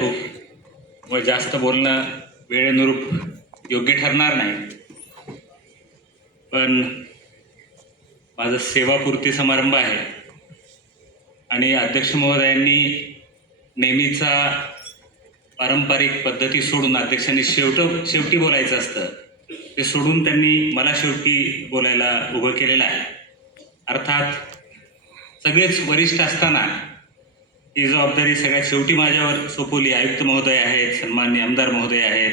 खूप व जास्त बोलणं वेळेनुरूप योग्य ठरणार नाही, पण माझा सेवापूर्ती समारंभ आहे आणि अध्यक्ष महोदयांनी नेहमीचा पारंपरिक पद्धती सोडून अध्यक्षांनी शेवटी बोलायचं असतं ते सोडून त्यांनी मला शेवटी बोलायला उभं केलेलं आहे. अर्थात सगळेच वरिष्ठ असताना ही जबाबदारी सगळ्यात शेवटी माझ्यावर सोपवली. आयुक्त महोदय आहेत, सन्माननीय आमदार महोदय आहेत,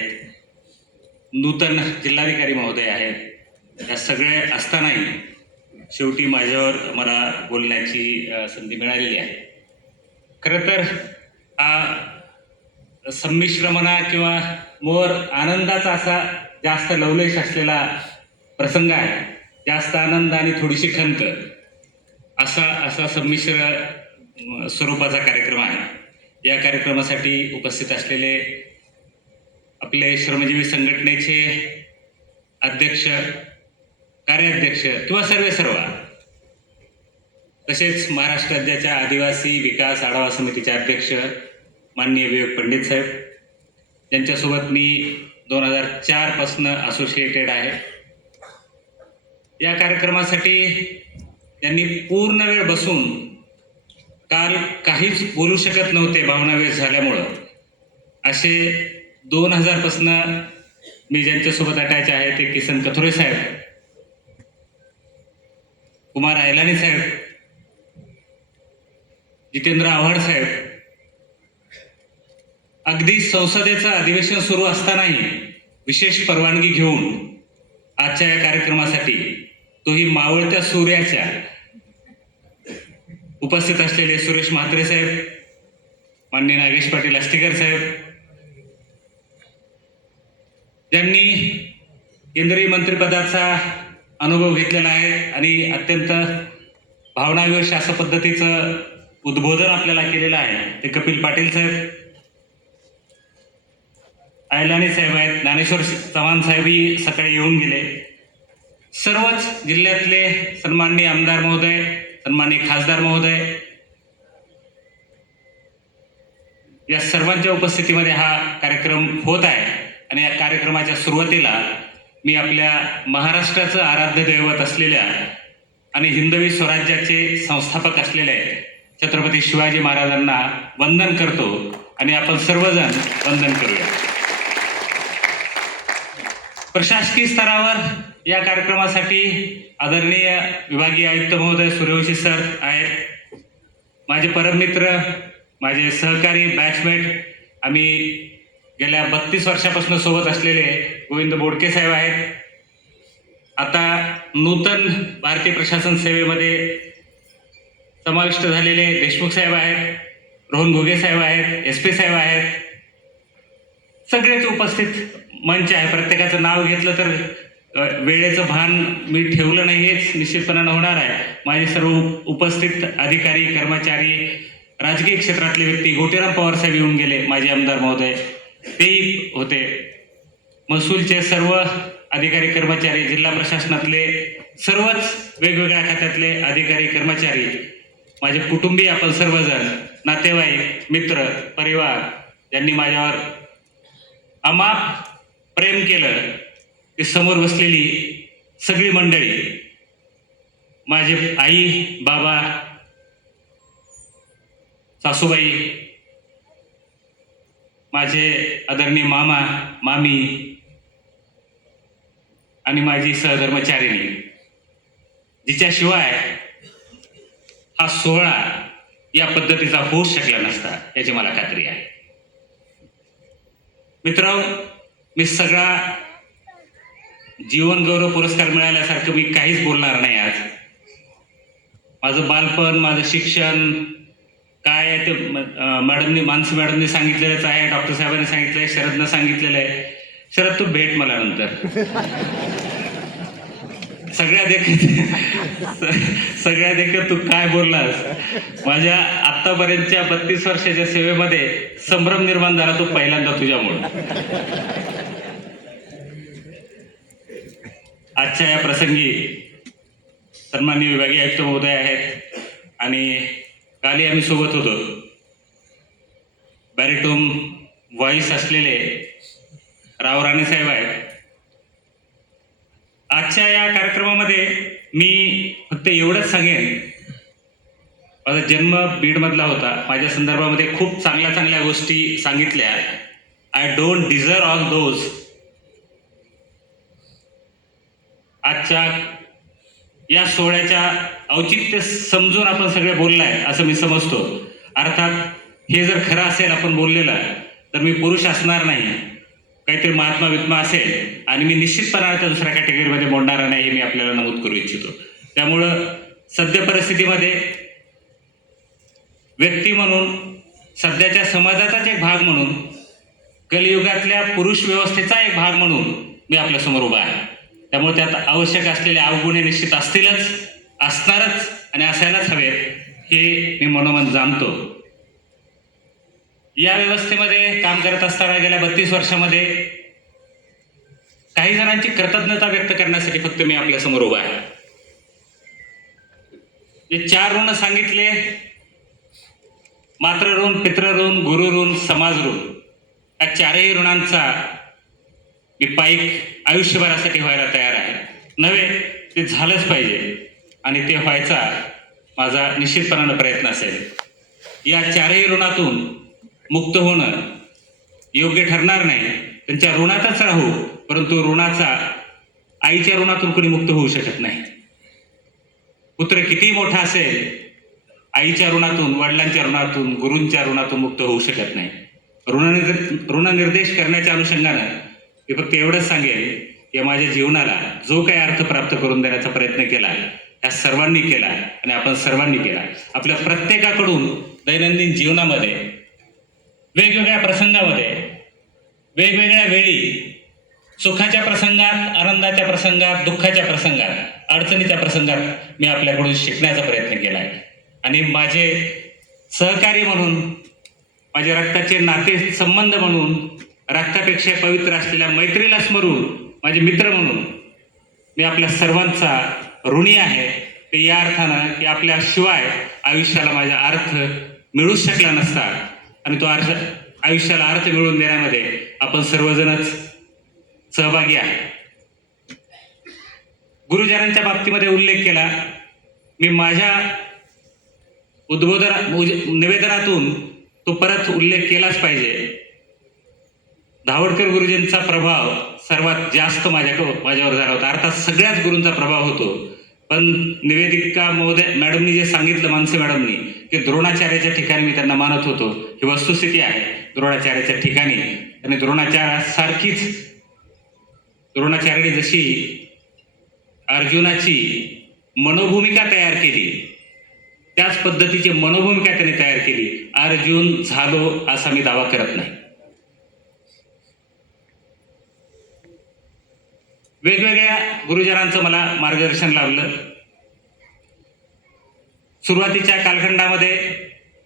नूतन जिल्हाधिकारी महोदय आहेत, या सगळे असतानाही शेवटी मला बोलण्याची संधी मिळालेली आहे. खरं तर हा संमिश्र म्हणा किंवा मोर आनंदाचा असा जास्त लवलेश असलेला प्रसंग आहे. जास्त आनंद आणि थोडीशी खंत असा संमिश्र स्वरूपाचा कार्यक्रम आहे. या कार्यक्रमासाठी उपस्थित असलेले आपले श्रमजीवी संघटनेचे अध्यक्ष, कार्याध्यक्ष किंवा सर्व तसेच महाराष्ट्र राज्याच्या आदिवासी विकास आढावा समितीचे अध्यक्ष माननीय विवेक पंडित साहेब, ज्यांच्यासोबत मी 2004 पासून असोसिएटेड आहे. या कार्यक्रमासाठी त्यांनी पूर्ण वेळ बसून, काल काहीच बोलू शकत नव्हते भावनावेश झाल्यामुळं, असे 2000 पासून मी ज्यांच्यासोबत अटॅच आहे ते किसन कथोरे साहेब, कुमार आयलानी साहेब, जितेंद्र आव्हाड साहेब, अगदी संसदेचं अधिवेशन सुरू असतानाही विशेष परवानगी घेऊन आजच्या या कार्यक्रमासाठी, तोही मावळत्या सूर्याच्या, उपस्थित असलेले सुरेश म्हात्रे साहेब, माननीय नागेश पाटील आष्टीकर साहेब, ज्यांनी केंद्रीय मंत्रिपदाचा अनुभव घेतलेला आहे आणि अत्यंत भावनाविवश अशा पद्धतीचं उद्बोधन आपल्याला केलेलं आहे, ते कपिल पाटील साहेब, आयलानी साहेब आहेत, ज्ञानेश्वर चव्हाण साहेबही सकाळी येऊन गेले. सर्वच जिल्ह्यातले सन्माननीय आमदार महोदय, सन्माननीय खासदार महोदय, या सर्वांच्या उपस्थितीमध्ये हा कार्यक्रम होत आहे. आणि या कार्यक्रमाच्या सुरुवातीला मी आपल्या महाराष्ट्राचं आराध्य दैवत असलेल्या आणि हिंदवी स्वराज्याचे संस्थापक असलेले छत्रपती शिवाजी महाराजांना वंदन करतो आणि आपण सर्वजण वंदन करूया. प्रशासकीय स्तरावर या कार्यक्रमासाठी आदरणीय विभागीय आयुक्त महोदय सूर्यवंशी सर आहेत, माझे परममित्र, माझे सहकारी, बॅचमेट, आम्ही गेल्या 32 वर्षापासून सोबत असलेले गोविंद बोडके साहेब आहेत, आता नूतन भारतीय प्रशासन सेवेमध्ये समाविष्ट झालेले देशमुख साहेब आहेत, रोहन घुगे साहेब आहेत, SP साहेब आहेत, सगळेच उपस्थित मंच आहे. प्रत्येकाचं नाव घेतलं तर वेळेचं भान मी ठेवलं नाही, हेच निश्चितपणानं होणार आहे. माझे सर्व उपस्थित अधिकारी, कर्मचारी, राजकीय क्षेत्रातले व्यक्ती, गोटीराम पवार साहेब येऊन गेले, माजी आमदार महोदय तेही होते, महसूलचे सर्व अधिकारी कर्मचारी, जिल्हा प्रशासनातले सर्वच वेगवेगळ्या खात्यातले अधिकारी कर्मचारी, माझे कुटुंबीय, आपण सर्वजण, नातेवाईक, मित्र, परिवार, ज्यांनी माझ्यावर अमाप प्रेम केलं, ते समोर बसलेली सगळी मंडळी, माझे आई, बाबा, सासूबाई, माझे आदरणीय मामा, मामी आणि माझी सहधर्मचारिणी, जिच्याशिवाय हा सोहळा या पद्धतीचा होऊच शकला नसता याची मला खात्री आहे. मित्रांनो, मी सगळा जीवन गौरव पुरस्कार मिळाल्यासारखं मी काहीच बोलणार नाही आज. माझं बालपण, माझं शिक्षण काय आहे ते मानसी मॅडमनी सांगितलेलंच आहे, डॉक्टर साहेबांनी सांगितलं आहे, शरदनं सांगितलेलं आहे. शरद, तू भेट मला नंतर. सगळ्या देखील तू काय बोललास, माझ्या आत्तापर्यंतच्या 32 वर्षाच्या सेवेमध्ये संभ्रम निर्माण झाला तो पहिल्यांदा तुझ्यामुळं. आजच्या या प्रसंगी सन्माननीय विभागीय आयुक्त महोदय आहेत आणि कालही आम्ही सोबत होतो. बॅरिटोन व्हॉइस असलेले राव राणेसाहेब आहेत. आजच्या या कार्यक्रमामध्ये मी फक्त एवढंच सांगेन, माझा जन्म बीडमधला होता. माझ्या संदर्भामध्ये खूप चांगल्या चांगल्या गोष्टी सांगितल्या. I don't deserve all those. आजच्या या सोहळ्याच्या औचित्य समजून आपण सगळे बोललाय असं मी समजतो. अर्थात हे जर खरं असेल आपण बोललेलं, तर मी पुरुष असणार नाही, काहीतरी महात्मा वित्मा असेल आणि मी निश्चितपणे त्या दुसऱ्या कॅटेगरीमध्ये मोडणारा नाही, हे मी आपल्याला नमूद करू इच्छितो. त्यामुळं सद्य परिस्थितीमध्ये व्यक्ती म्हणून, सध्याच्या समाजाचाच एक भाग म्हणून, कलियुगातल्या पुरुष व्यवस्थेचा एक भाग म्हणून मी आपल्यासमोर उभा आहे. त्यामुळे त्यात आवश्यक असलेले अवगुणे निश्चित असतीलच, असणारच आणि असायलाच हवेत, हे मी मनोमन जाणतो. या व्यवस्थेमध्ये काम करत असताना गेल्या 32 वर्षामध्ये काही जणांची कृतज्ञता व्यक्त करण्यासाठी फक्त मी आपल्यासमोर उभा आहे. जे 4 ऋण सांगितले, मातृ ऋण, पितृ ऋण, गुरु ऋण, समाज ऋण, या 4ही ऋणांचा मी पाईक आयुष्यभरासाठी व्हायला तयार आहे. नव्हे, ते झालंच पाहिजे आणि ते व्हायचा माझा निश्चितपणानं प्रयत्न असेल. या 4ही ऋणातून मुक्त होणं योग्य ठरणार नाही, त्यांच्या ऋणातच राहू, परंतु ऋणाचा, आईच्या ऋणातून कोणी मुक्त होऊ शकत नाही. पुत्र कितीही मोठा असेल, आईच्या ऋणातून, वडिलांच्या ऋणातून, गुरूंच्या ऋणातून मुक्त होऊ शकत नाही. ऋणनिर्देश करण्याच्या अनुषंगानं मी फक्त एवढंच सांगेल की माझ्या जीवनाला जो काही अर्थ प्राप्त करून देण्याचा प्रयत्न केला, या सर्वांनी केला आणि आपण सर्वांनी केला. आपल्या प्रत्येकाकडून दैनंदिन जीवनामध्ये, वेगवेगळ्या प्रसंगामध्ये, वेगवेगळ्या वेळी, सुखाच्या प्रसंगात, आनंदाच्या प्रसंगात, दुःखाच्या प्रसंगात, अडचणीच्या प्रसंगात मी आपल्याकडून शिकण्याचा प्रयत्न केला आहे. आणि माझे सहकारी म्हणून, माझे रक्ताचे नाते संबंध म्हणून, रक्तापेक्षा पवित्र असलेल्या मैत्रीला स्मरून, माझे मित्र म्हणून मी आपल्या सर्वांचा ऋणी आहे. ते या अर्थानं की आपल्याशिवाय आयुष्याला माझा अर्थ मिळूच शकला नसता आणि तो अर्थ, आयुष्याला अर्थ मिळवून देण्यामध्ये आपण सर्वजणच सहभागी आहे. गुरुजनांच्या बाबतीमध्ये उल्लेख केला. मी माझ्या निवेदनातून तो परत उल्लेख केलाच पाहिजे. धावडकर गुरुजींचा प्रभाव सर्वात जास्त माझ्यावर झाला होता. अर्थात सगळ्याच गुरूंचा प्रभाव होतो, पण निवेदिका महोदय मॅडमनी जे सांगितलं, मानसे मॅडमनी, की द्रोणाचार्याच्या ठिकाणी मी त्यांना मानत होतो, ही वस्तुस्थिती आहे. द्रोणाचार्याच्या ठिकाणी आणि द्रोणाचार्यासारखीच, द्रोणाचार्याने जशी अर्जुनाची मनोभूमिका तयार केली, त्याच पद्धतीची मनोभूमिका त्याने तयार केली. अर्जुन झालो असा मी दावा करत नाही. वेगवेगळ्या गुरुजनांचं मला मार्गदर्शन लाभलं. सुरुवातीच्या कालखंडामध्ये,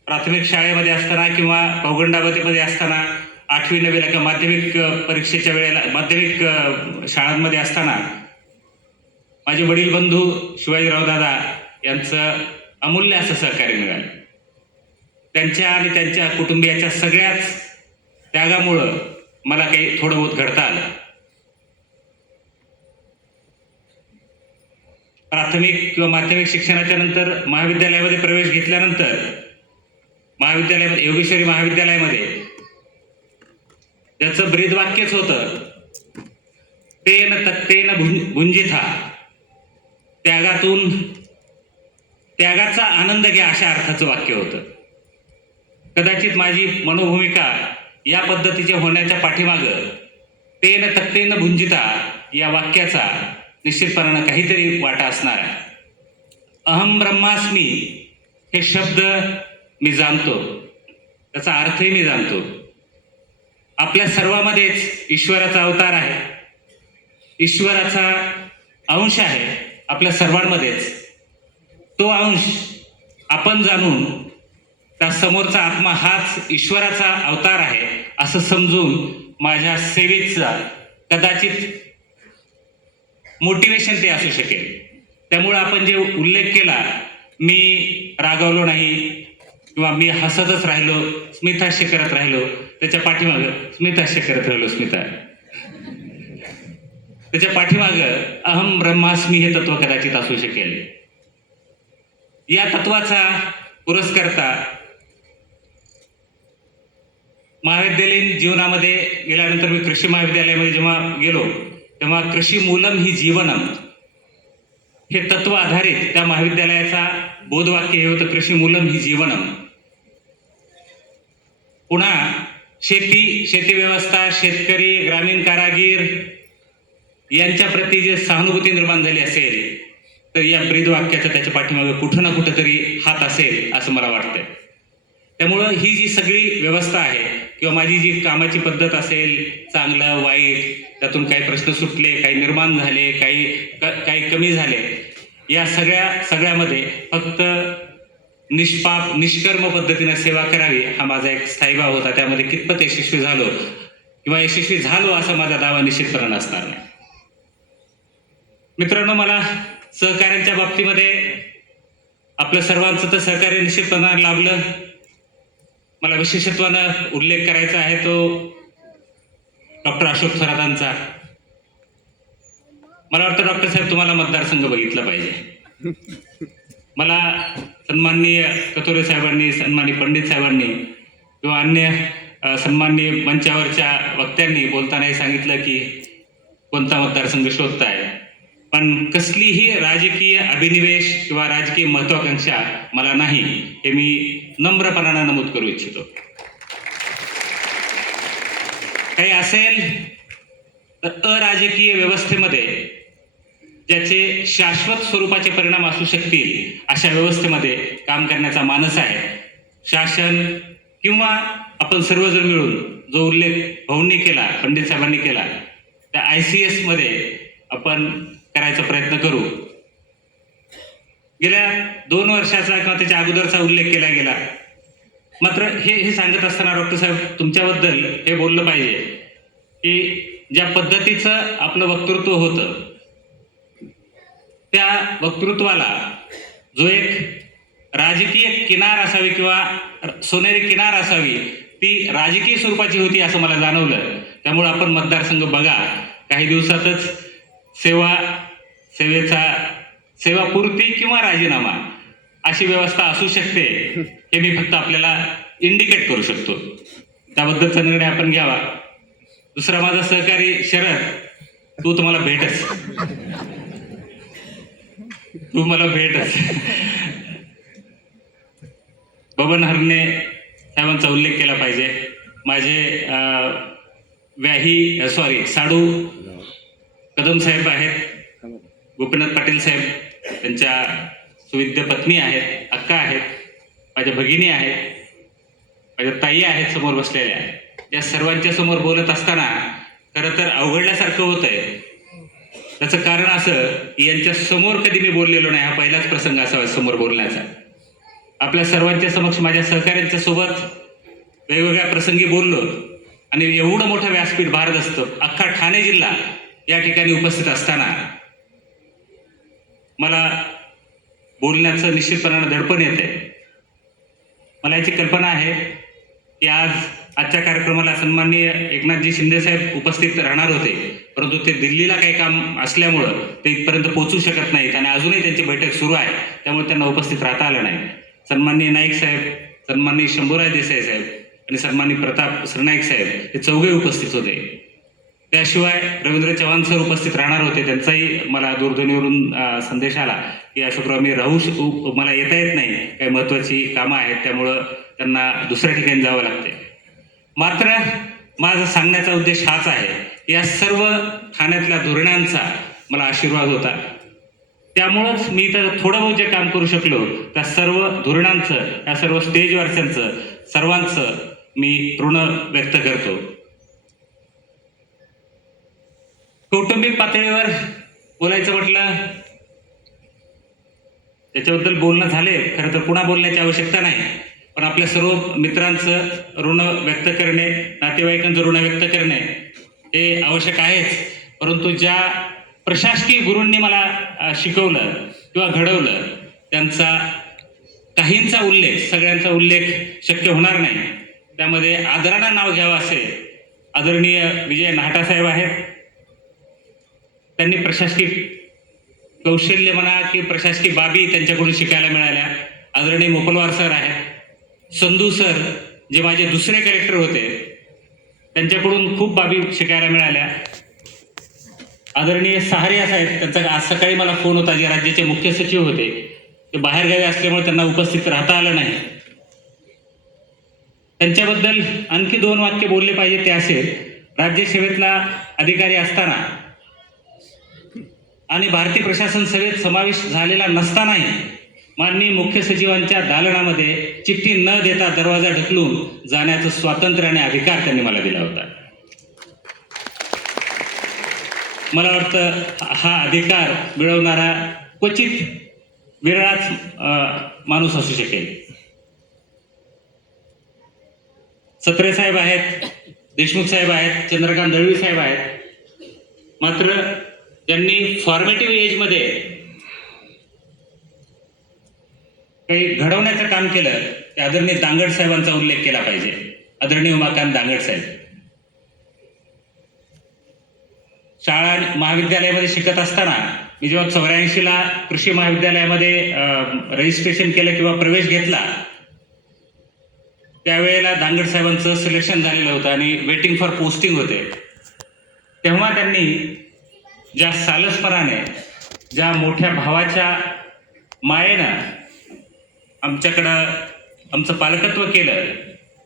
प्राथमिक शाळेमध्ये असताना किंवा पौगंडावतीमध्ये असताना, 8वी 9वीला किंवा माध्यमिक परीक्षेच्या वेळेला, माध्यमिक शाळांमध्ये असताना माझे वडील बंधू शिवाजीराव दादा यांचं अमूल्य असं सहकार्य मिळालं. त्यांच्या आणि त्यांच्या कुटुंबियाच्या सगळ्याच त्यागामुळं मला काही थोडं बहुत घडता आलं. प्राथमिक किंवा माध्यमिक शिक्षणाच्या नंतर महाविद्यालयामध्ये प्रवेश घेतल्यानंतर, महाविद्यालयामध्ये, योगेश्वरी महाविद्यालयामध्ये, त्याचं ब्रीदवाक्यच होतं, तेन तत्तेन भुंजिथा, त्यागातून त्यागाचा आनंद घ्या, अशा अर्थाचं वाक्य होतं. कदाचित माझी मनोभूमिका या पद्धतीचे होण्याच्या पाठीमागं तेन तत्तेन भुंजिता या वाक्याचा निश्चितपणानं काहीतरी वाटा असणार आहे. अहम ब्रह्मास्मी हे शब्द मी जाणतो, त्याचा अर्थही मी जाणतो. आपल्या सर्वांमध्येच ईश्वराचा अवतार आहे, ईश्वराचा अंश आहे आपल्या सर्वांमध्येच. तो अंश आपण जाणून, त्या समोरचा आत्मा हाच ईश्वराचा अवतार आहे असं समजून माझ्या सेवेचा कदाचित मोटिवेशन ते असू शकेल. त्यामुळे आपण जे उल्लेख केला, मी रागावलो नाही, किंवा मी हसतच राहिलो, स्मितहास्य करत राहिलो, त्याच्या पाठीमागं स्मितहास्य करत राहिलो, त्याच्या पाठीमागं अहम ब्रह्मास्मी हे तत्व कदाचित असू शकेल. या तत्वाचा पुरस्कर्ता महाविद्यालयीन जीवनामध्ये गेल्यानंतर मी कृषी महाविद्यालयामध्ये जेव्हा गेलो तेव्हा कृषी मूलम ही जीवनम हे तत्व आधारित त्या महाविद्यालयाचा बोधवाक्य हे होतं, कृषी मूलम ही जीवनम. पुन्हा शेती व्यवस्था, शेतकरी, ग्रामीण कारागीर यांच्या प्रती जे सहानुभूती निर्माण झाली असेल तर या ब्रीद वाक्याचा त्याच्या पाठीमागे कुठं ना कुठं तरी हात असेल असं मला वाटतंय. त्यामुळं ही जी सगळी व्यवस्था आहे किंवा माझी जी कामाची पद्धत असेल, चांगलं वाईट, त्यातून काही प्रश्न सुटले, काही निर्माण झाले, काही कमी झाले, या सगळ्यामध्ये फक्त निष्पाप निष्कर्म पद्धतीने सेवा करावी हा माझा एक स्थायीभाव होता. त्यामध्ये कितपत यशस्वी झालो किंवा यशस्वी झालो असा माझा दावा निश्चितपणे नसणार नाही. मित्रांनो, मला सहकार्यांच्या बाबतीमध्ये आपलं सर्वांचं तर सहकार्य निश्चितपणे लाभलं. मला विशेषत्वानं उल्लेख करायचा आहे तो डॉक्टर अशोक थोरातांचा. मला वाटतं डॉक्टर साहेब तुम्हाला मतदारसंघ बघितला पाहिजे. मला सन्माननीय कथोरे साहेबांनी, सन्माननीय पंडित साहेबांनी किंवा अन्य सन्माननीय मंचावरच्या वक्त्यांनी बोलतानाही सांगितलं की कोणता मतदारसंघ शोधताय, पण कसलीही राजकीय अभिनिवेश किंवा राजकीय महत्वाकांक्षा मला नाही हे मी नम्रपणाने नमूद करू इच्छितो. काही असेल तर अराजकीय व्यवस्थेमध्ये ज्याचे शाश्वत स्वरूपाचे परिणाम असू शकतील अशा व्यवस्थेमध्ये काम करण्याचा मानस आहे. शासन किंवा आपण सर्वजण मिळून जो उल्लेख भाऊंनी केला, पंडित साहेबांनी केला, त्या ICS मध्ये आपण करायचा प्रयत्न करू. गेल्या 2 वर्षाचा किंवा त्याच्या अगोदरचा उल्लेख केला गेला. मात्र हे सांगत असताना डॉक्टर साहेब तुमच्याबद्दल हे बोललं पाहिजे की ज्या पद्धतीचं आपलं वक्तृत्व होतं त्या वक्तृत्वाला जो एक राजकीय किनार असावी किंवा सोनेरी किनार असावी ती राजकीय स्वरूपाची होती असं मला जाणवलं. त्यामुळे आपण मतदारसंघ बघा, काही दिवसातच सेवापूर्ती किंवा राजीनामा अशी व्यवस्था असू शकते हे मी फक्त आपल्याला इंडिकेट करू शकतो. त्याबद्दलचा निर्णय आपण घ्यावा. दुसरा माझा सहकारी शरद, तू मला भेटच. बबन हरणे साहेबांचा उल्लेख केला पाहिजे. माझे साडू कदम साहेब आहेत, गोपीनाथ पाटील साहेब त्यांच्या सुविद्य पत्नी आहेत, अक्का आहेत, माझ्या भगिनी आहेत, माझ्या ताई आहेत समोर बसलेल्या. या सर्वांच्या समोर बोलत असताना खरं तर अवघडल्यासारखं होतंय. त्याचं कारण असं की यांच्या समोर कधी मी बोललेलो नाही. हा पहिलाच प्रसंग असावा समोर बोलण्याचा. आपल्या सर्वांच्या समक्ष माझ्या सहकाऱ्यांच्या सोबत वेगवेगळ्या प्रसंगी बोललो आणि एवढं मोठं व्यासपीठ भारत असतं, अख्खा ठाणे जिल्हा या ठिकाणी उपस्थित असताना मला बोलण्याचं निश्चितपणानं दडपण येते. मला याची कल्पना आहे की आजच्या कार्यक्रमाला सन्माननीय एकनाथजी शिंदे साहेब उपस्थित राहणार होते, परंतु ते दिल्लीला काही काम असल्यामुळं ते इथपर्यंत पोहोचू शकत नाहीत आणि अजूनही त्यांची बैठक सुरू आहे, त्यामुळे त्यांना उपस्थित राहता आलं नाही. सन्माननीय नाईक साहेब, सन्माननीय शंभूराज देसाई साहेब आणि सन्माननीय प्रताप सरनाईक साहेब हे चौघे उपस्थित होते. त्याशिवाय रवींद्र चव्हाण सर उपस्थित राहणार होते. त्यांचाही मला दूरध्वनीवरून संदेश आला की अशोकराव मी मला येता येत नाही, काही महत्त्वाची कामं आहेत, त्यामुळं त्यांना दुसऱ्या ठिकाणी जावं लागते. मात्र माझा सांगण्याचा उद्देश हाच आहे, या सर्व ठाण्यातल्या धोरणांचा मला आशीर्वाद होता. त्यामुळंच मी तर थोडं बहुत जे काम करू शकलो त्या सर्व धोरणांचं, त्या सर्व स्टेजवरच्यांचं, सर्वांचं मी ऋण व्यक्त करतो. कौटुंबिक पातळीवर बोलायचं म्हटलं त्याच्याबद्दल बोलणं झाले, खरं तर पुन्हा बोलण्याची आवश्यकता नाही. पण आपल्या सर्व मित्रांचं ऋण व्यक्त करणे, नातेवाईकांचं ऋण व्यक्त करणे हे आवश्यक आहेच. परंतु ज्या प्रशासकीय गुरूंनी मला शिकवलं किंवा घडवलं त्यांचा काहींचा उल्लेख, सगळ्यांचा उल्लेख शक्य होणार नाही. त्यामध्ये आदरानं नाव घ्यावं असे आदरणीय विजय नाहटा साहेब आहेत. त्यांनी प्रशासकीय कौशल्य म्हणा की प्रशासकीय बाबी त्यांच्याकडून शिकायला मिळाल्या. आदरणीय मोपलवार सर आहेत. संधू सर जे माझे दुसरे कलेक्टर होते त्यांच्याकडून खूप बाबी शिकायला मिळाल्या. आदरणीय सहारिया साहेब, त्यांचा आज सकाळी मला फोन होता, जे राज्याचे मुख्य सचिव होते, ते बाहेरगावी असल्यामुळे त्यांना उपस्थित राहता आलं नाही. त्यांच्याबद्दल आणखी 2 वाक्य बोलले पाहिजे. ते असे, राज्यसेवेतला अधिकारी असताना आणि भारतीय प्रशासन सेवेत समावेश झालेला नसतानाही माननीय मुख्य सचिवांच्या दालनामध्ये चिठ्ठी न देता दरवाजा ढकलून जाण्याचं स्वातंत्र्य आणि अधिकार त्यांनी मला दिला होता. मला वाटतं हा अधिकार मिळवणारा क्वचित विरळाच माणूस असू शकेल. सत्रे साहेब आहेत, देशमुख साहेब आहेत, चंद्रकांत दळवी साहेब आहेत. मात्र त्यांनी फॉर्मेटिव्ह एजमध्ये काही घडवण्याचं काम केलं ते आदरणीय दांगड साहेबांचा उल्लेख केला पाहिजे. आदरणीय उमाकांत दांगड साहेब शाळा महाविद्यालयामध्ये शिकत असताना मी जेव्हा 84ला कृषी महाविद्यालयामध्ये रजिस्ट्रेशन केलं किंवा प्रवेश घेतला त्यावेळेला दांगड साहेबांचं सिलेक्शन झालेलं होतं आणि वेटिंग फॉर पोस्टिंग होते. तेव्हा त्यांनी ज्या सालसपणाने, ज्या मोठ्या भावाच्या मायेनं आमच्याकडं आमचं पालकत्व केलं,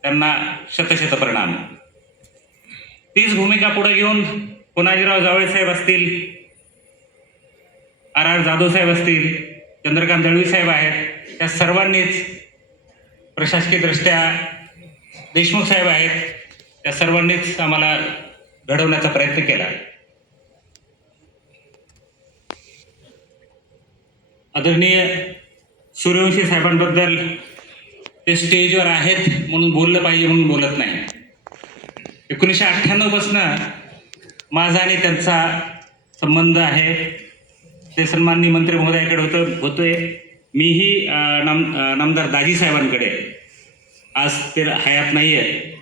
त्यांना शतशत प्रणाम. तीच भूमिका पुढे घेऊन पुनाजीराव जावळे साहेब असतील, R.R. जाधव साहेब असतील, चंद्रकांत दळवी साहेब आहेत, त्या सर्वांनीच प्रशासकीय दृष्ट्या देशमुख साहेब आहेत, त्या सर्वांनीच आम्हाला घडवण्याचा प्रयत्न केला. आदरणीय सूर्यवंशी साहेबांबद्दल ते स्टेजवर आहेत म्हणून बोललं पाहिजे म्हणून बोलत नाही. 1998 पासून माझा आणि त्यांचा संबंध आहे. ते सन्माननीय मंत्री महोदयाकडे होतोय. मीही नामदार दाजी साहेबांकडे, आज ते हयात नाही आहे,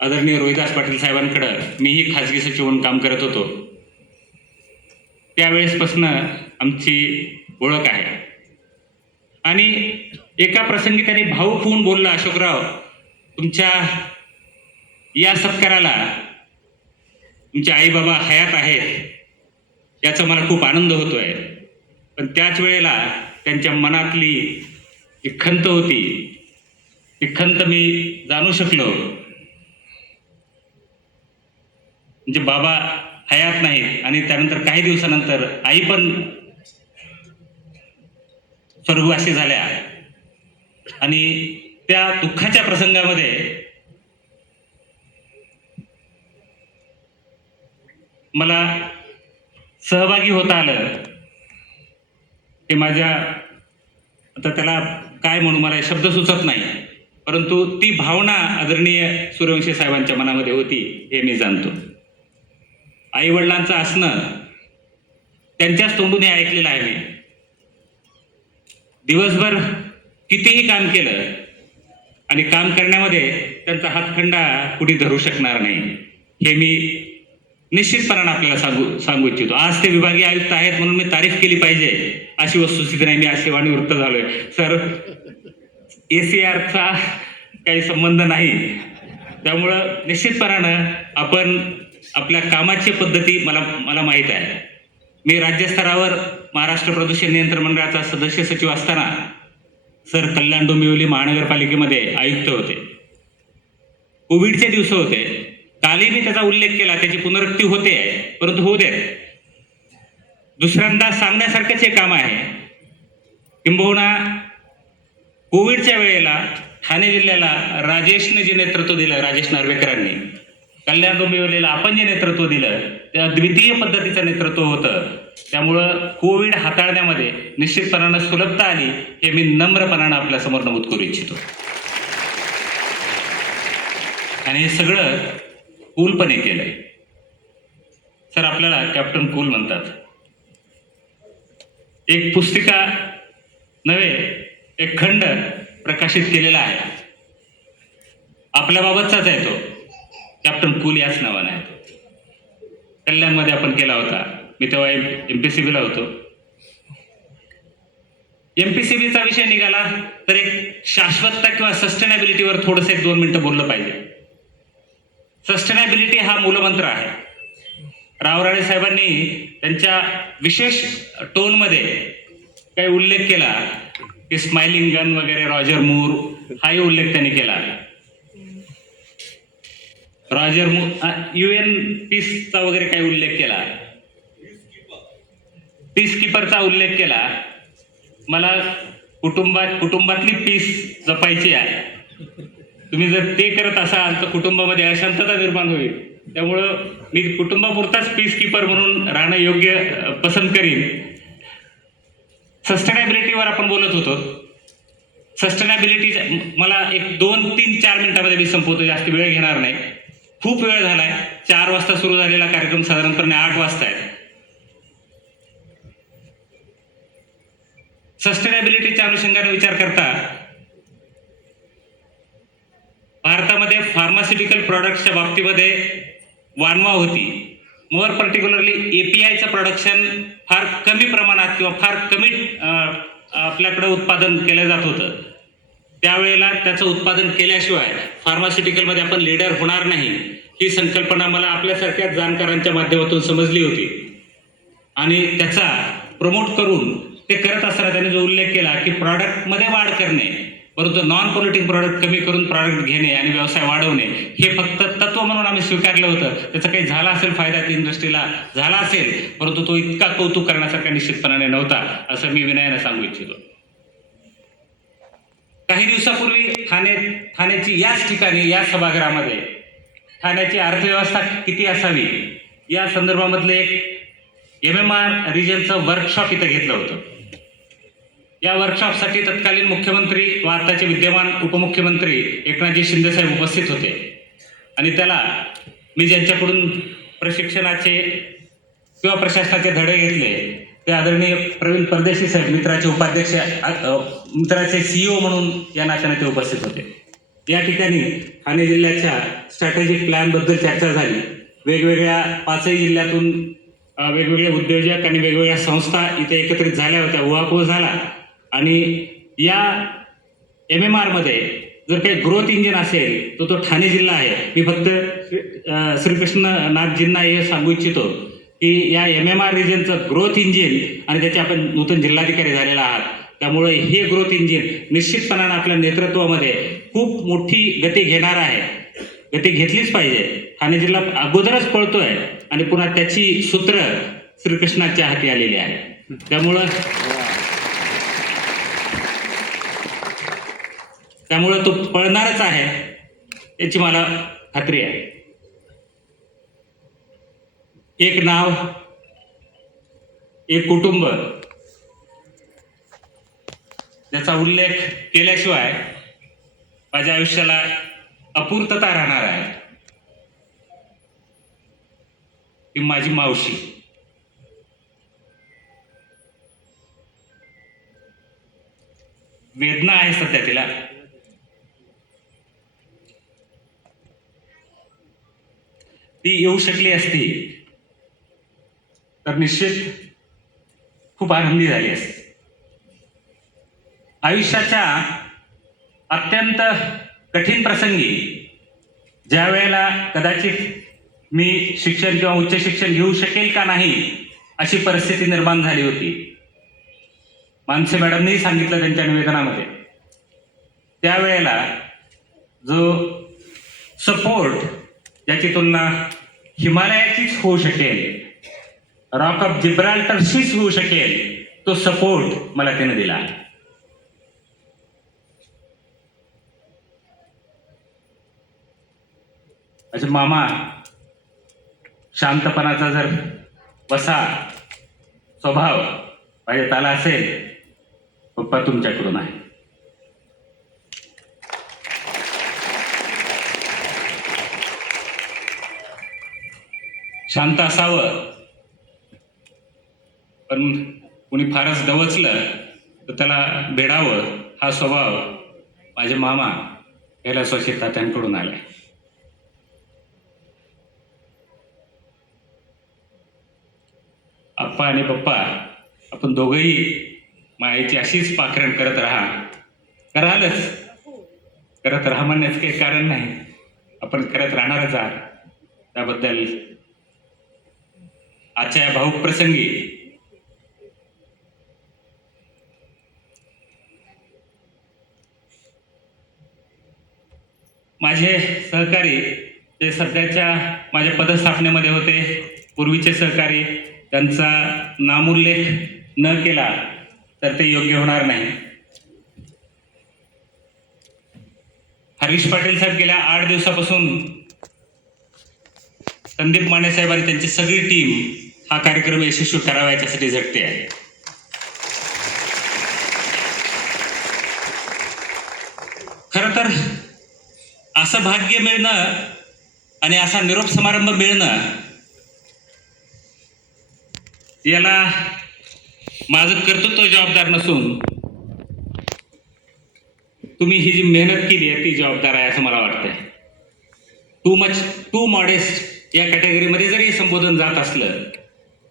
आदरणीय रोहिदास पाटील साहेबांकडं मीही खाजगी सचिव म्हणून काम करत होतो. त्यावेळेसपासून आमची ओळख आहे. आणि एका प्रसंगी त्यांनी भाऊक होऊन बोलला, अशोकराव, तुमच्या या सत्काराला तुमचे आई बाबा हयात आहेत याचा मला खूप आनंद होतोय. पण त्याच वेळेला त्यांच्या मनातली जी खंत होती ती खंत मी जाणू शकलो. म्हणजे बाबा हयात नाहीत आणि त्यानंतर काही दिवसानंतर आई पण स्वर्गवासी झाल्या. आणि त्या दुःखाच्या प्रसंगामध्ये मला सहभागी होता आलं. ते माझ्या, आता त्याला काय म्हणू, मला शब्द सुचत नाही, परंतु ती भावना आदरणीय सूर्यवंशी साहेबांच्या मनामध्ये होती हे मी जाणतो. आई वडिलांचं असणं त्यांच्याच तोंडून हे ऐकलेलं आहे. मी दिवसभर कितीही काम केलं आणि काम करण्यामध्ये त्यांचा हातखंडा कुणी धरू शकणार नाही हे मी निश्चितपणाने आपल्याला सांगू इच्छितो. आज ते विभागीय आयुक्त आहेत म्हणून मी तारीफ केली पाहिजे अशी वस्तुस्थिती नाही. मी अशी वाणीवृत्त झालोय. सर, ACRचा काही संबंध नाही. त्यामुळं निश्चितपणानं आपण आपल्या कामाची पद्धती मला माहीत आहे. मी राज्यस्तरावर महाराष्ट्र प्रदूषण नियंत्रण मंडळाचा सदस्य सचिव असताना सर कल्याण डोंबिवली महानगरपालिकेमध्ये आयुक्त होते. कोविडचे दिवस होते. कालही मी त्याचा उल्लेख केला, त्याची पुनरुक्ती होते, परंतु होऊ दे. दुसऱ्यांदा सांगण्यासारखंच हे काम आहे. किंबहुना कोविडच्या वेळेला ठाणे जिल्ह्याला राजेशने जे नेतृत्व दिलं, राजेश नार्वेकरांनी, कल्याण डोंबिवलीला आपण जे नेतृत्व दिलं ते अद्वितीय पद्धतीचं नेतृत्व होतं. त्यामुळं कोविड हाताळण्यामध्ये निश्चितपणानं सुलभता आली हे मी नम्रपणानं आपल्यासमोर नमूद करू इच्छितो. आणि हे सगळं कूलपणे केलंय. सर, आपल्याला कॅप्टन कूल म्हणतात. एक पुस्तिका नव्हे एक खंड प्रकाशित केलेला आहे. आपल्याबाबतचाच आहे तो. कॅप्टन कूल याच नावाने आहे तो. कल्याणमध्ये आपण केला होता. मी तेव्हा MPCBला होतो. MPCBचा विषय निघाला तर एक शाश्वतता किंवा सस्टेनेबिलिटीवर थोडंसं 1-2 मिनिटं बोललं पाहिजे. सस्टेनेबिलिटी हा मूलमंत्र आहे. रावराणे साहेबांनी त्यांच्या विशेष टोनमध्ये काही उल्लेख केला की स्माइलिंग गन वगैरे, रॉजर मूर हाही उल्लेख त्यांनी केला. रॉजर मूर UN पीसचा वगैरे काही उल्लेख केला, पीस कीपरचा उल्लेख केला. मला कुटुंबातली पीस जपायची आहे. तुम्ही जर ते करत असाल तर कुटुंबामध्ये अशांतता निर्माण होईल. त्यामुळं मी कुटुंबापुरताच पीस कीपर म्हणून राहणं योग्य पसंत करीन. सस्टेनेबिलिटीवर आपण बोलत होतो. सस्टेनेबिलिटी मला 1-2-3-4 मिनिटामध्ये मी संपवतो, जास्त वेळ घेणार नाही. खूप वेळ झालाय. 4 वाजता सुरू झालेला कार्यक्रम साधारणपणे 8 वाजता आहे. सस्टेनेबिलिटीच्या अनुषंगाने विचार करता भारतामध्ये फार्मास्युटिकल प्रॉडक्ट्सच्या बाबतीमध्ये वानवा होती. मोर पर्टिक्युलरली APIचं प्रोडक्शन फार कमी प्रमाणात किंवा फार कमी आपल्याकडे उत्पादन केलं जात होतं. त्यावेळेला त्याचं उत्पादन केल्याशिवाय फार्मास्युटिकलमध्ये आपण लीडर होणार नाही, ही संकल्पना मला आपल्यासारख्याच जाणकारांच्या माध्यमातून समजली होती. आणि त्याचा प्रमोट करून ते करत असताना त्यांनी जो उल्लेख केला की प्रॉडक्टमध्ये वाढ करणे, परंतु नॉन पॉल्युटिंग प्रॉडक्ट कमी करून प्रॉडक्ट घेणे आणि व्यवसाय वाढवणे हे फक्त तत्व म्हणून आम्ही स्वीकारलं होतं. त्याचा काही झाला असेल फायदा इंडस्ट्रीला झाला असेल, परंतु तो इतका कौतुक करण्यासारखा निश्चितपणाने नव्हता, असं मी विनयाने सांगू इच्छितो. काही दिवसापूर्वी ठाण्याची याच ठिकाणी, या सभागृहामध्ये ठाण्याची अर्थव्यवस्था किती असावी या संदर्भामधले एक MMR रिजनचं वर्कशॉप इथं घेतलं होतं. या वर्कशॉपसाठी तत्कालीन मुख्यमंत्री व आताचे विद्यमान उपमुख्यमंत्री एकनाथजी शिंदे साहेब उपस्थित होते. आणि त्याला मी ज्यांच्याकडून प्रशिक्षणाचे किंवा प्रशासनाचे धडे घेतले ते आदरणीय प्रवीण परदेशी साहेब, मित्राचे उपाध्यक्ष, मित्राचे CEO म्हणून या नात्याने ते उपस्थित होते. या ठिकाणी ठाणे जिल्ह्याच्या स्ट्रॅटेजिक प्लॅनबद्दल चर्चा झाली. वेगवेगळ्या 5ही जिल्ह्यातून वेगवेगळे उद्योजक आणि वेगवेगळ्या संस्था इथे एकत्रित झाल्या होत्या. उहापोह झाला. आणि या MMR मध्ये जर काही ग्रोथ इंजिन असेल तर तो ठाणे जिल्हा आहे. मी फक्त श्रीकृष्णनाथजींना हे सांगू इच्छितो की या MMR रिजनचं ग्रोथ इंजिन, आणि त्याचे आपण नूतन जिल्हाधिकारी झालेला आहात, त्यामुळे हे ग्रोथ इंजिन निश्चितपणाने आपल्या नेतृत्वामध्ये खूप मोठी गती घेणार आहे. गती घेतलीच पाहिजे. ठाणे जिल्हा अगोदरच पळतोय आणि पुन्हा त्याची सूत्र श्रीकृष्णाच्या हाती आलेली आहे. त्यामुळं तो पळणारच आहे याची मला खात्री आहे. एक नाव, एक कुटुंब याचा उल्लेख केल्याशिवाय माझ्या आयुष्याला अपूर्तता राहणार आहे. ती माझी मावशी. वेदना आहे सध्या तिला. ती येऊ शकली असती तर निश्चित खूप आनंदी झाली असती. आयुष्याच्या अत्यंत कठीण प्रसंगी ज्या वेळेला कदाचित मी शिक्षण किंवा उच्च शिक्षण घेऊ शकेल का नाही अशी परिस्थिती निर्माण झाली होती. मानसे मॅडमनेही सांगितलं त्यांच्या निवेदनामध्ये. त्यावेळेला जो सपोर्ट, ज्याची तुलना हिमालयाचीच होऊ शकेल, रॉक ऑफ जिब्राल्टरशीच होऊ शकेल, तो सपोर्ट मला त्याने दिला. माझे मामा शांतपणाचा जर बसा स्वभाव पाहिजे आला असेल, पप्पा तुमच्याकडून आहे. शांत असावं, पण कुणी फारच डवचलं तर त्याला भेडावं हा स्वभाव माझे मामा कैलासवासी तात्यांकडून आलाय. आप्पा आणि पप्पा, आपण दोघंही मायेची अशीच पाखरण करत करालच, करत राहा म्हणण्याचं काही कारण नाही, आपण करत राहणारच आहात. त्याबद्दल आजच्या या भाऊक प्रसंगी माझे सहकारी जे सध्याच्या माझ्या पदस्थापनेमध्ये होते, पूर्वीचे सहकारी, त्यांचा नामोल्लेख न केला तर ते योग्य होणार नाही. हरीश पाटील साहेब गेल्या 8 दिवसापासून संदीप माने साहेब आणि त्यांची सगळी टीम हा कार्यक्रम यशस्वी करावा याच्यासाठी झटते आहे. खरं तर असं भाग्य मिळणं आणि असा निरोप समारंभ मिळणं, याला माझं कर्तृत्व जबाबदार नसून तुम्ही ही जी मेहनत केली आहे ती जबाबदार आहे असं मला वाटतंय. टू मॉडेस्ट या कॅटेगरीमध्ये जरी संबोधन जात असलं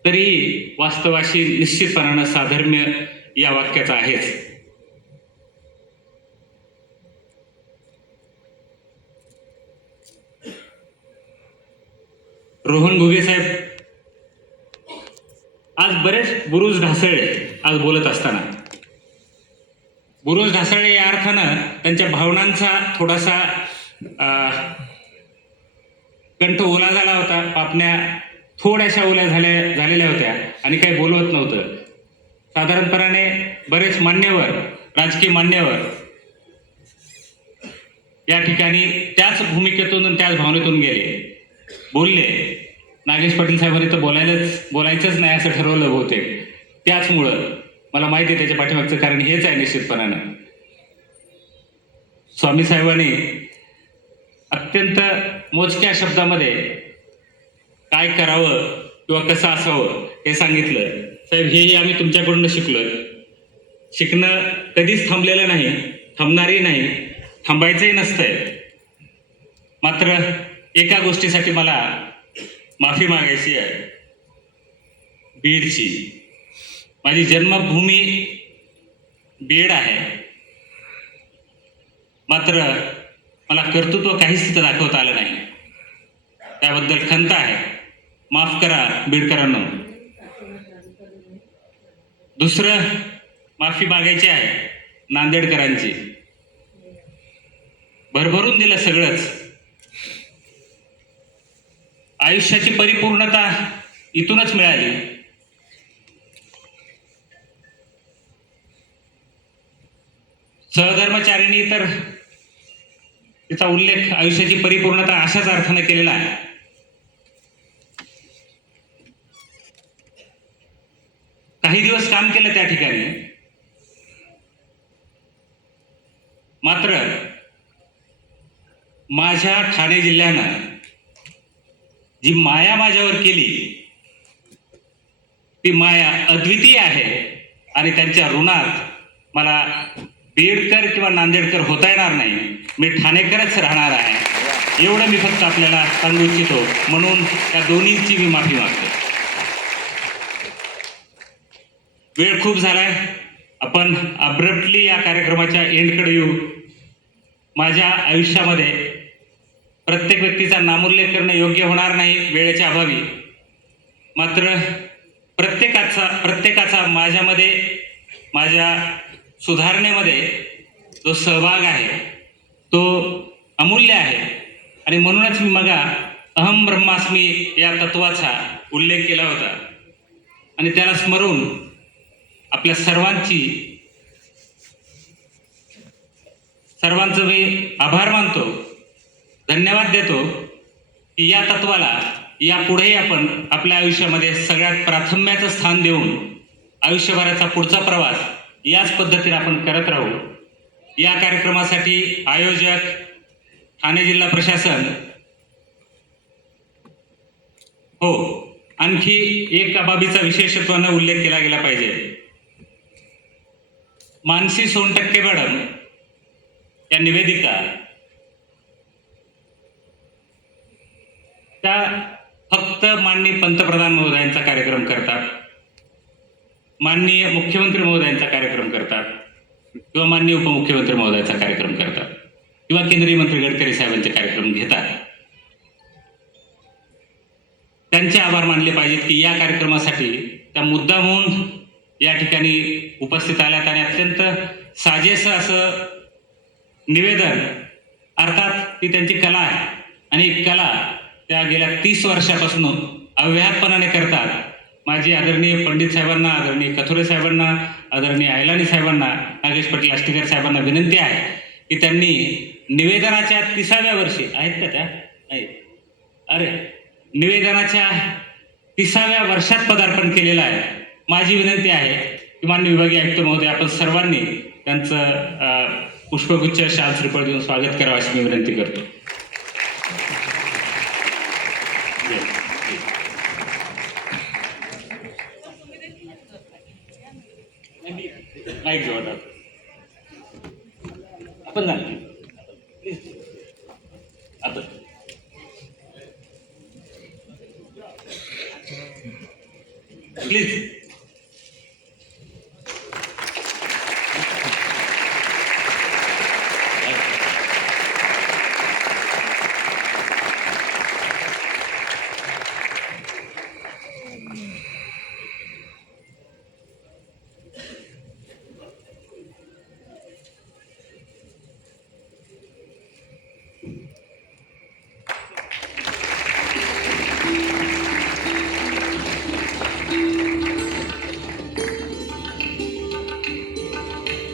तरी वास्तवाशी निश्चितपणानं साधर्म्य या वाक्याचं आहेच. रोहन घुगे साहेब आज बरेच बुरुज ढासळले. आज बोलत असताना बुरुज ढासळले या अर्थानं त्यांच्या भावनांचा थोडासा कंठ ओला झाला होता, पापण्या थोड्याशा ओल्या झालेल्या होत्या आणि काही बोलवत नव्हतं. साधारणपणाने बरेच मान्यवर, राजकीय मान्यवर या ठिकाणी त्याच भूमिकेतून त्याच भावनेतून गेले, बोलले. नागेश पाटील साहेबांनी तर बोलायचंच नाही असं ठरवलं बहुतेक. त्याचमुळं मला माहिती आहे त्याच्या पाठीमागचं कारण हेच आहे निश्चितपणानं. स्वामी साहेबांनी अत्यंत मोजक्या शब्दामध्ये काय करावं किंवा कसं असावं हे सांगितलं. साहेब, हेही आम्ही तुमच्याकडून शिकलोय. शिकणं कधीच थांबलेलं नाही, थांबणारही नाही, थांबायचंही नसतंय. मात्र एका गोष्टीसाठी मला माफी मागायची आहे. बीडची माझी जन्मभूमी बीड आहे, मात्र मला कर्तृत्व काहीच तिथं दाखवता आलं नाही. त्याबद्दल खंत आहे, माफ करा बीडकरांनो. दुसरं माफी मागायची आहे नांदेडकरांची. भरभरून दिलं सगळंच. आयुष्याची परिपूर्णता इथूनच मिळाली. सहधर्मचारिणी तर तिचा उल्लेख आयुष्याची परिपूर्णता अशाच अर्थाने केलेला आहे. काही दिवस काम केलं त्या ठिकाणी, मात्र माझ्या ठाणे जिल्ह्यानं जी माया माझ्यावर केली ती माया अद्वितीय आहे आणि त्यांच्या ऋणात मला बीडकर किंवा नांदेडकर होता येणार नाही. मी ठाणेकरच राहणार आहे, एवढं मी फक्त आपल्याला सांगू इच्छितो. म्हणून त्या दोन्हींची मी माफी मागतो. वेळ खूप झालाय, आपण अब्रप्टली या कार्यक्रमाच्या एंडकडे येऊ. माझ्या आयुष्यामध्ये प्रत्येक व्यक्तीचा नामोल्लेख करणं योग्य होणार नाही वेळेच्या अभावी. मात्र प्रत्येकाचा माझ्यामध्ये, माझ्या सुधारणेमध्ये जो सहभाग आहे तो अमूल्य आहे. आणि म्हणूनच मी मग अहम ब्रह्मास्मी या तत्वाचा उल्लेख केला होता. आणि त्याला स्मरून आपल्या सर्वांचं मी आभार मानतो, धन्यवाद देतो की या तत्वाला यापुढेही आपण आपल्या आयुष्यामध्ये सगळ्यात प्राथम्याचं स्थान देऊन आयुष्यभराचा पुढचा प्रवास याच पद्धतीने आपण करत राहू. या कार्यक्रमासाठी आयोजक, ठाणे जिल्हा प्रशासन, हो, आणखी एक बाबीचा विशेषत्वानं उल्लेख केला गेला पाहिजे. मानसी सोनटक्के मॅडम या निवेदिका त्या फक्त माननीय पंतप्रधान महोदयांचा कार्यक्रम करतात, माननीय मुख्यमंत्री महोदयांचा कार्यक्रम करतात किंवा माननीय उपमुख्यमंत्री महोदयांचा कार्यक्रम करतात किंवा केंद्रीय मंत्री गडकरी साहेबांचे कार्यक्रम घेतात. त्यांचे आभार मानले पाहिजेत की या कार्यक्रमासाठी त्या मुद्दामहून या ठिकाणी उपस्थित आल्यात आणि अत्यंत साजेसं असं निवेदन, अर्थात ती त्यांची कला आहे आणि कला त्या गेल्या 30 वर्षापासून अव्याहतपणाने करतात. माझी आदरणीय पंडित साहेबांना, आदरणीय कथोरे साहेबांना, आदरणीय आयलानी साहेबांना, नागेश पाटील आष्टीकर साहेबांना विनंती आहे की त्यांनी निवेदनाच्या 30व्या वर्षी आहेत का त्या? नाही. अरे, निवेदनाच्या 30व्या वर्षात पदार्पण केलेलं आहे. माझी विनंती आहे की माननीय विभागीय आयुक्त महोदय आपण सर्वांनी त्यांचं पुष्पगुच्छ, शाल श्रीफळ देऊन स्वागत करावं अशी मी विनंती करतो. माईक जोडा आपण झालं आता प्लीज.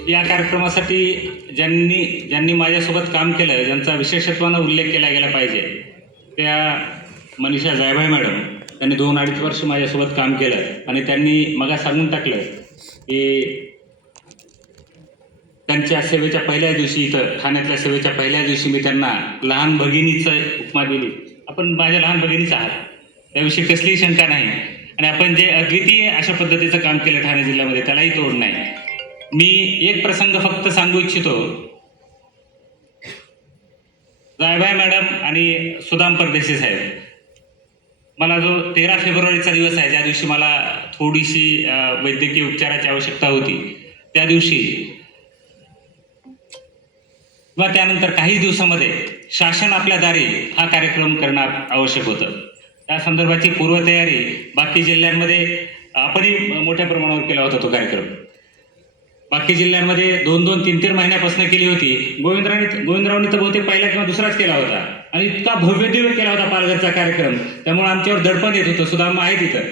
या कार्यक्रमासाठी ज्यांनी माझ्यासोबत काम केलं, ज्यांचा विशेषत्वानं उल्लेख केला गेला पाहिजे, त्या मनीषा जायभाई मॅडम. त्यांनी 2-2.5 वर्ष माझ्यासोबत काम केलं आणि त्यांनी मला सांगून टाकलं की त्यांच्या सेवेच्या पहिल्या दिवशी, इथं ठाण्यातल्या सेवेच्या पहिल्या दिवशी मी त्यांना लहान भगिनीचं उपमा दिली. आपण माझ्या लहान भगिनीच आहात, त्याविषयी कसलीही शंका नाही. आणि आपण जे अद्वितीय अशा पद्धतीचं काम केलं ठाणे जिल्ह्यामध्ये त्यालाही तोड नाही. मी एक प्रसंग फक्त सांगू इच्छितो. जायभाई मॅडम आणि सुदाम परदेशी साहेब, मला जो 13 फेब्रुवारीचा दिवस आहे, ज्या दिवशी मला थोडीशी वैद्यकीय उपचाराची आवश्यकता होती, त्या दिवशी किंवा त्यानंतर काही दिवसामध्ये शासन आपल्या दारी हा कार्यक्रम करणं आवश्यक होतं. त्या संदर्भाची पूर्वतयारी बाकी जिल्ह्यांमध्ये आपणही मोठ्या प्रमाणावर केला होता. तो कार्यक्रम बाकी जिल्ह्यांमध्ये 2-2, 3-3 महिन्यापासून केली होती. गोविंदरावनी तर बहुतेक पहिला किंवा दुसराच केला होता आणि इतका भव्यदिव्य केला होता पालघरचा कार्यक्रम. त्यामुळे आमच्यावर दडपण येत होतं. सुदाम आहे तिथं,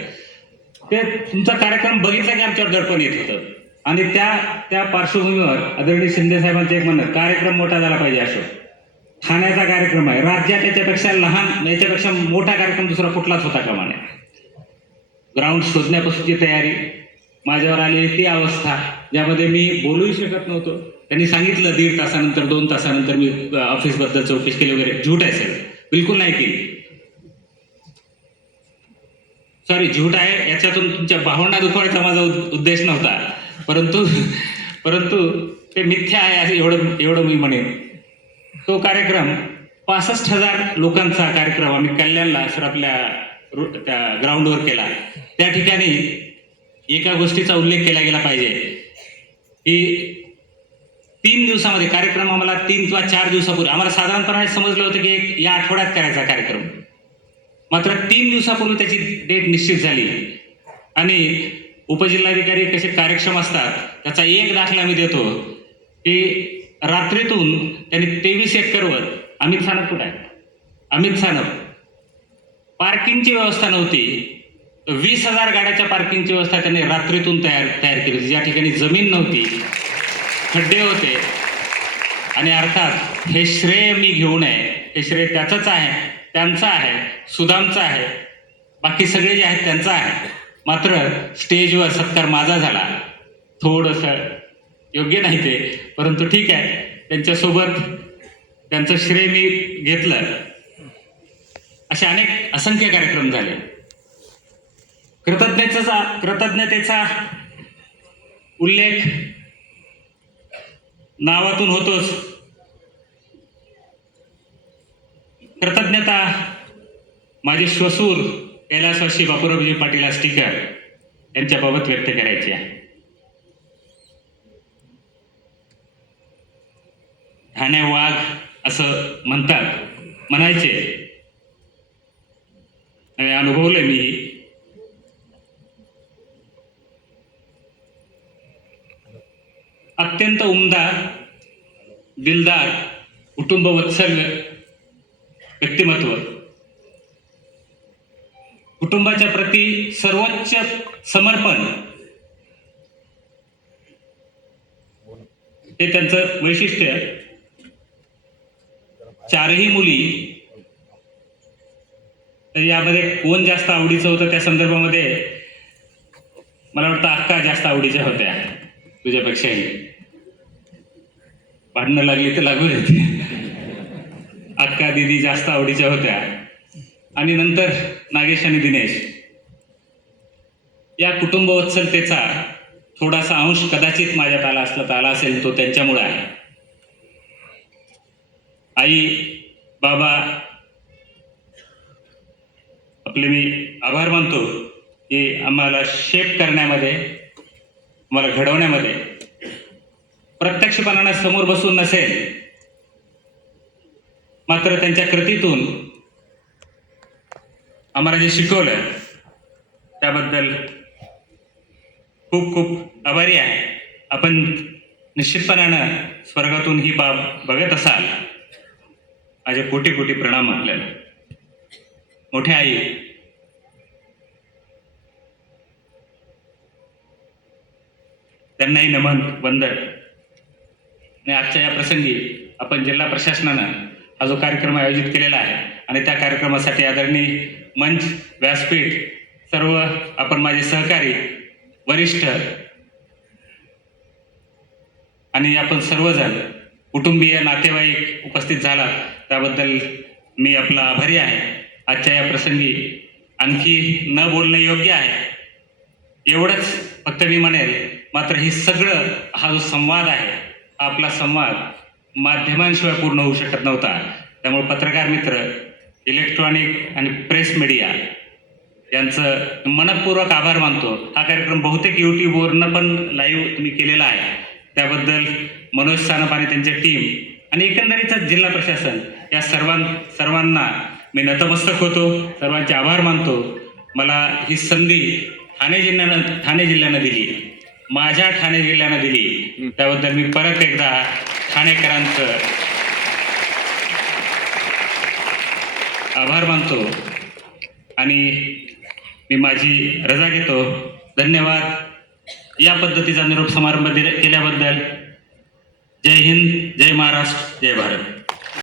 ते तुमचा कार्यक्रम बघितला की आमच्यावर दडपण येत होतं. आणि त्या पार्श्वभूमीवर आदरणीय शिंदे साहेबांचं एक म्हणणं, कार्यक्रम मोठा झाला पाहिजे. अशोक ठाण्याचा कार्यक्रम आहे, राज्यात याच्यापेक्षा लहान, याच्यापेक्षा मोठा कार्यक्रम दुसरा कुठलाच होता कामा नये. ग्राउंड शोधण्यापासूनची तयारी, माझ्यावर आलेली ती अवस्था ज्यामध्ये मी बोलूही शकत नव्हतो. त्यांनी सांगितलं 1.5 तासानंतर 2 तासानंतर मी ऑफिसबद्दल चौकशी केली वगैरे. झूट आहे सर, बिलकुल नाही केली. सॉरी, झूट आहे. याच्यातून तुमच्या भावना दुखवायचा माझा उद्देश नव्हता, परंतु ते मिथ्या आहे असं एवढं मी म्हणेन. तो कार्यक्रम 65,000 लोकांचा कार्यक्रम आम्ही कल्याणला सर आपल्या त्या ग्राउंडवर केला. त्या ठिकाणी एका गोष्टीचा उल्लेख केला गेला पाहिजे की 3 दिवसामध्ये कार्यक्रम, आम्हाला 3 किंवा 4 दिवसापूर्वी आम्हाला साधारणपणे समजलं होतं की या आठवड्यात करायचा कार्यक्रम, मात्र 3 दिवसापूर्वी त्याची डेट निश्चित झाली. आणि उपजिल्हाधिकारी कसे कार्यक्षम असतात त्याचा एक दाखला मी देतो की रात्रीतून त्यांनी 23 एकरवर, अमित सानप कुठं आहे, अमित सानप, पार्किंगची व्यवस्था नव्हती, 20,000 गाड्याच्या पार्किंगची व्यवस्था त्यांनी रात्रीतून तयार केली होती. ज्या ठिकाणी जमीन नव्हती, खड्डे होते. आणि अर्थात हे श्रेय मी घेऊ नये, हे श्रेय त्याचंच आहे, त्यांचं आहे, सुदामचं आहे, बाकी सगळे जे आहेत त्यांचं आहे. मात्र स्टेजवर सत्कार माझा झाला, थोडंसं योग्य नाही ते, परंतु ठीक आहे, त्यांच्यासोबत त्यांचं श्रेय मी घेतलं. असे अनेक असंख्य कार्यक्रम झाले. कृतज्ञतेचा उल्लेख नावातून होतोच. कृतज्ञता माझे श्वसूर कैलासवासी बापूरावजी पाटील आष्टीकर यांच्याबाबत व्यक्त करायची आहे. ठाणे वाघ असं म्हणायचे, आणि अनुभवलंय मी. अत्यंत उमदा, दिलदार, कुटुंबवत्सल व्यक्तिमत्व, कुटुंबाच्या प्रती सर्वोच्च समर्पण हे त्यांचं वैशिष्ट्य. चारही मुली, तर यामध्ये कोण जास्त आवडीचं होतं त्या संदर्भामध्ये मला वाटतं अक्का जास्त आवडीच्या होत्या तुझ्यापेक्षाही. भांडणं लागली तर लागू देते. अक्का दिदी जास्त आवडीच्या होत्या, आणि नंतर नागेश आणि दिनेश. या कुटुंबवत्सलतेचा थोडासा अंश कदाचित माझ्यात आला असेल, तो त्यांच्यामुळे आहे. आई बाबा आपले मी आभार मानतो की आम्हाला शेप करण्यामध्ये, आम्हाला घडवण्यामध्ये प्रत्यक्षपणाने समोर बसून नसेल, मात्र त्यांच्या कृतीतून आम्हाला जे शिकवलं त्याबद्दल खूप खूप आभारी आहे. आपण निश्चितपणानं स्वर्गातून ही बाब बघत असाल. माझे कोटी कोटी प्रणाम आपल्याला. मोठ्या आई, त्यांनाही नमन, वंदन. आणि आजच्या या प्रसंगी आपण जिल्हा प्रशासनानं हा जो कार्यक्रम आयोजित केलेला आहे, आणि त्या कार्यक्रमासाठी आदरणीय मंच, व्यासपीठ, सर्व आपण माझे सहकारी, वरिष्ठ आणि आपण सर्वजण कुटुंबीय, नातेवाईक उपस्थित झालात, त्याबद्दल मी आपला आभारी आहे. आजच्या या प्रसंगी आणखी न बोलणं योग्य आहे, एवढंच फक्त मी म्हणेल. मात्र हे सगळं, हा जो संवाद आहे, हा आपला संवाद माध्यमांशिवाय पूर्ण होऊ शकत नव्हता. त्यामुळे पत्रकार मित्र, इलेक्ट्रॉनिक आणि प्रेस मीडिया यांचं मनपूर्वक आभार मानतो. हा कार्यक्रम बहुतेक यूट्यूबवरनं पण लाईव्ह तुम्ही केलेला आहे, त्याबद्दल मनोज सानप आणि त्यांच्या टीम आणि एकंदरीतच जिल्हा प्रशासन या सर्वांना मी नतमस्तक होतो, सर्वांचे आभार मानतो. मला ही संधी ठाणे जिल्ह्यानं दिली, माझ्या ठाणे जिल्ह्यानं दिली, त्याबद्दल मी परत एकदा ठाणेकरांचं आभार मानतो आणि मी माझी रजा घेतो. धन्यवाद. या पद्धतीचा निरोप समारंभ केल्याबद्दल जय हिंद, जय महाराष्ट्र, जय भारत.